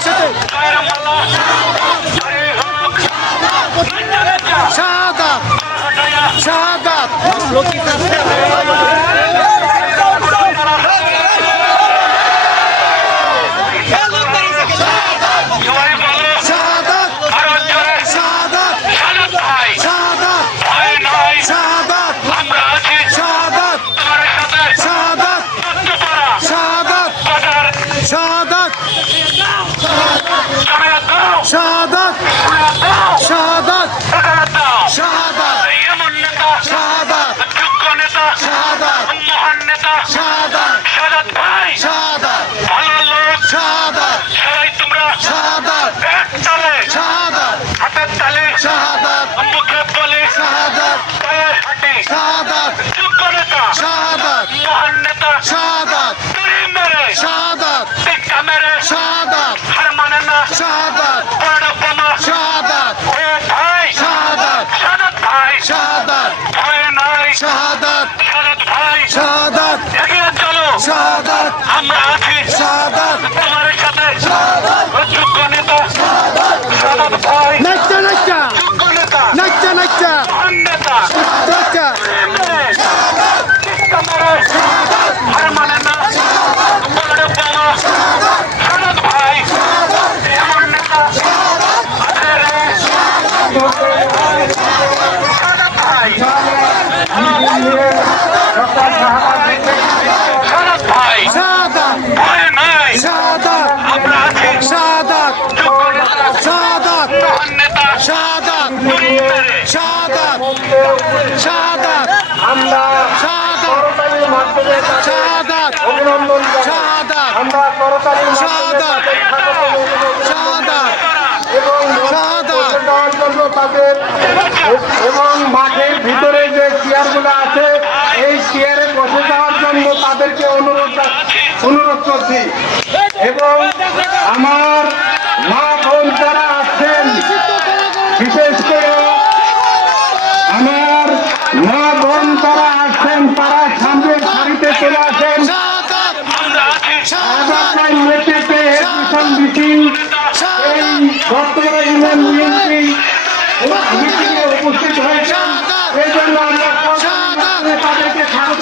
একসাথে শাহাদাত শাহাদাত শাহাদাত শাহাদাত শাহাদাত শাহাদাত এমন নেতা শাহাদাত যোগ্য নেতা শাহাদাত মহান নেতা শাহাদাত শাহাদাত ভাই শাহাদাত ভালো লোক শাহাদাত সবাই তোমরা শাহাদাত এক তালে শাহাদাত হাতের তালে শাহাদাত মুখে বলে শাহাদাত পায়ের হাঁটে শাহাদাত যোগ্য নেতা শাহাদাত মহান নেতা শাহাদাত তুড়ি মেরে শাহাদাত টিক্কা মেরে শাহাদাত হার মানে না শাহাদাত বড় বোমা শাহাদাত ভাই শাহাদাত শাহাদাত ভাই শাহাদাত ভয় নাই শাহাদাত শাহাদাত ভাই শাহাদাত এগিয়ে চলো শাহাদাত আমরা আছি শাহাদাত তোমার সাথে যোগ্য নেতা শাহাদাত ভাই নাচা নাচা যোগ্য নেতা নাচা নাচা মহান নেতা নাচা টিক্কা মেরে হার মানে না বড় বোমা শাহাদাত ভাই এমন নেতা আছে রে শাহাদাত ভাই শাহাদাত ভাই শাহাদাত ভয় নাই শাহাদাত আমরা আছি শাহাদাত যোগ্য নেতা শাহাদাত মহান নেতা শাহাদাত তুড়ি মেরে শাহাদাত শাহাদাত আমরা শাহাদাত সরকারি মাধ্যমে তাদের শাহাদাত অভিনন্দন জানাই। শাহাদাত আমরা সরকারি মাধ্যমে শাহাদাত তাদের স্বাগত শাহাদাত এবং শাহাদাত দেওয়ার জন্য তাদের এবং মাঠের ভিতরে যে চেয়ারগুলো আছে এই চেয়ারে বসে যাওয়ার জন্য তাদেরকে অনুরোধ করছি এবং আমার মা বোন যারা আছেন বিশেষ করে আমার মা বোন যারা আসছেন তারা সামনের সারিতে চলে আসেন। শাহাদাত আমরা আছি আগামী নেতৃত্বে মিশন মিছিল এই বর্তমানে ইউনিয়ন বিএনপি মিছিলে উপস্থিত হয়েছেন। এই জন্য আমরা তাদেরকে স্বাগত